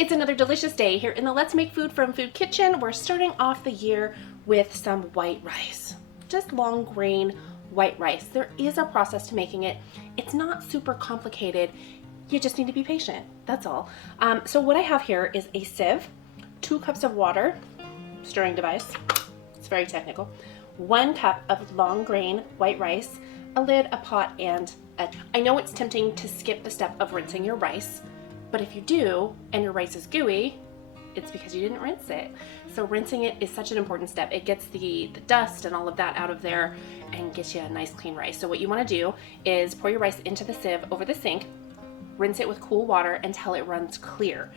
It's another delicious day here in the Let's Make Food from Food Kitchen. We're starting off the year with some white rice, just long grain white rice. There is a process to making it. It's not super complicated. You just need to be patient, that's all. So what I have here is a sieve, 2 cups of water, stirring device, it's very technical, 1 cup of long grain white rice, a lid, a pot, and I know it's tempting to skip the step of rinsing your rice, but if you do, and your rice is gooey, it's because you didn't rinse it. So rinsing it is such an important step. It gets the dust and all of that out of there and gets you a nice clean rice. So what you want to do is pour your rice into the sieve over the sink, rinse it with cool water until it runs clear.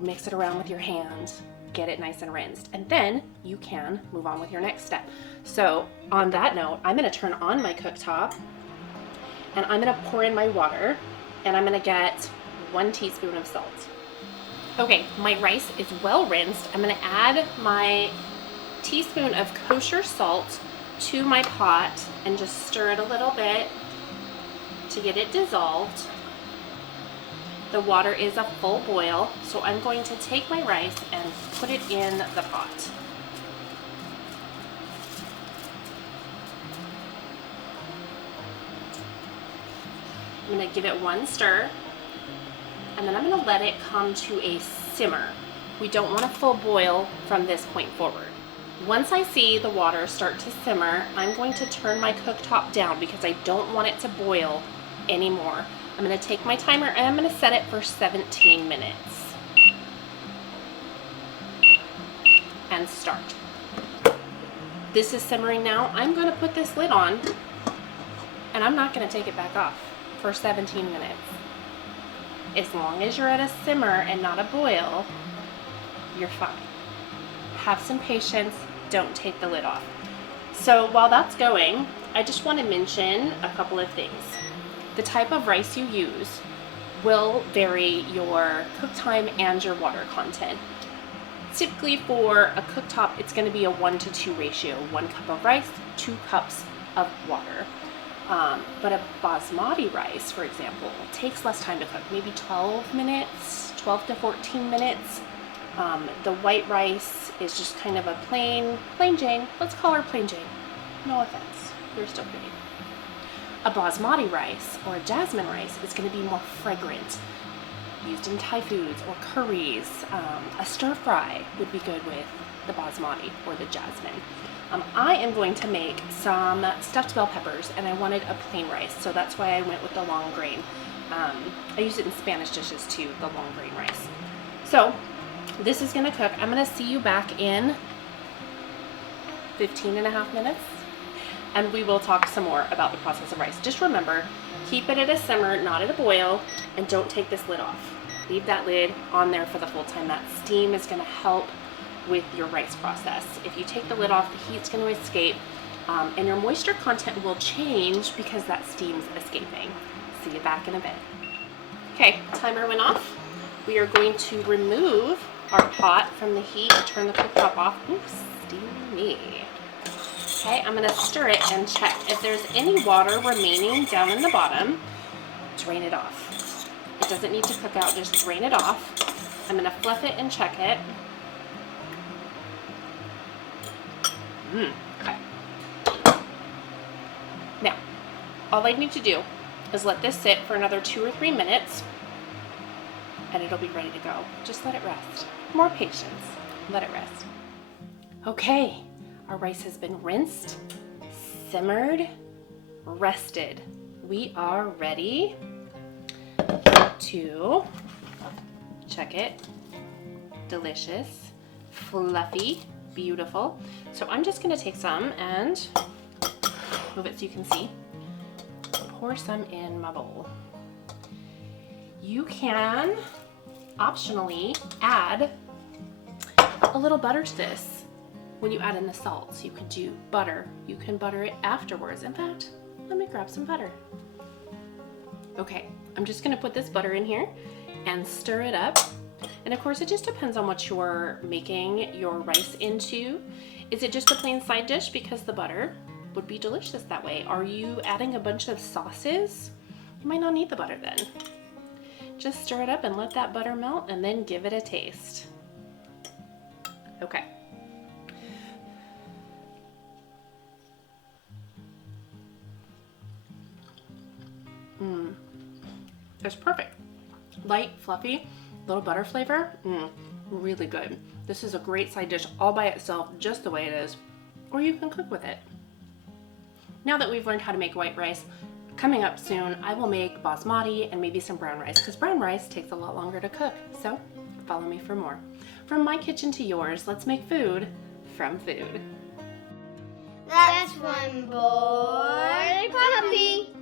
Mix it around with your hand, get it nice and rinsed, and then you can move on with your next step. So on that note, I'm going to turn on my cooktop and I'm going to pour in my water and I'm going to get 1 teaspoon of salt. Okay, my rice is well rinsed. I'm going to add my teaspoon of kosher salt to my pot and just stir it a little bit to get it dissolved. The water is a full boil, so I'm going to take my rice and put it in the pot. I'm going to give it 1 stir, and then I'm going to let it come to a simmer. We don't want a full boil from this point forward. Once I see the water start to simmer, I'm going to turn my cooktop down because I don't want it to boil anymore. I'm going to take my timer and I'm going to set it for 17 minutes. And start. This is simmering now. I'm going to put this lid on and I'm not going to take it back off for 17 minutes. As long as you're at a simmer and not a boil, you're fine. Have some patience, don't take the lid off. So while that's going, I just want to mention a couple of things. The type of rice you use will vary your cook time and your water content. Typically for a cooktop, it's going to be a 1-to-2 ratio, 1 cup of rice, 2 cups of water. But a basmati rice, for example, takes less time to cook, maybe 12 minutes, 12 to 14 minutes. The white rice is just kind of a plain Jane. Let's call her plain Jane. No offense, you're still pretty. A basmati rice or a jasmine rice is going to be more fragrant, used in Thai foods or curries. A stir fry would be good with the basmati or the jasmine. I am going to make some stuffed bell peppers and I wanted a plain rice, so that's why I went with the long grain. I use it in Spanish dishes too, the long grain rice. So this is going to cook. I'm going to see you back in 15.5 minutes and we will talk some more about the process of rice. Just remember, keep it at a simmer, not at a boil, and don't take this lid off. Leave that lid on there for the full time. That steam is going to help with your rice process. If you take the lid off, the heat's going to escape and your moisture content will change because that steam's escaping. See you back in a bit. Okay, timer went off. We are going to remove our pot from the heat and turn the cooktop off. Oops, steamy. Okay, I'm going to stir it and check if there's any water remaining down in the bottom. Drain it off. It doesn't need to cook out, just drain it off. I'm going to fluff it and check it. Okay. Now, all I need to do is let this sit for another 2 or 3 minutes and it'll be ready to go. Just let it rest. More patience. Let it rest. Okay, our rice has been rinsed, simmered, rested. We are ready to check it. Delicious, fluffy, beautiful. So I'm just going to take some and move it so you can see. Pour some in my bowl. You can optionally add a little butter to this when you add in the salt. So you could do butter. You can butter it afterwards. In fact, let me grab some butter. Okay, I'm just going to put this butter in here and stir it up. And of course, it just depends on what you're making your rice into. Is it just a plain side dish? Because the butter would be delicious that way. Are you adding a bunch of sauces? You might not need the butter then. Just stir it up and let that butter melt and then give it a taste. Okay. It's perfect. Light, fluffy, little butter flavor. Really good. This is a great side dish all by itself, just the way it is. Or you can cook with it. Now that we've learned how to make white rice, coming up soon, I will make basmati and maybe some brown rice, because brown rice takes a lot longer to cook. So follow me for more. From my kitchen to yours, let's make food from food. That's one boy puppy.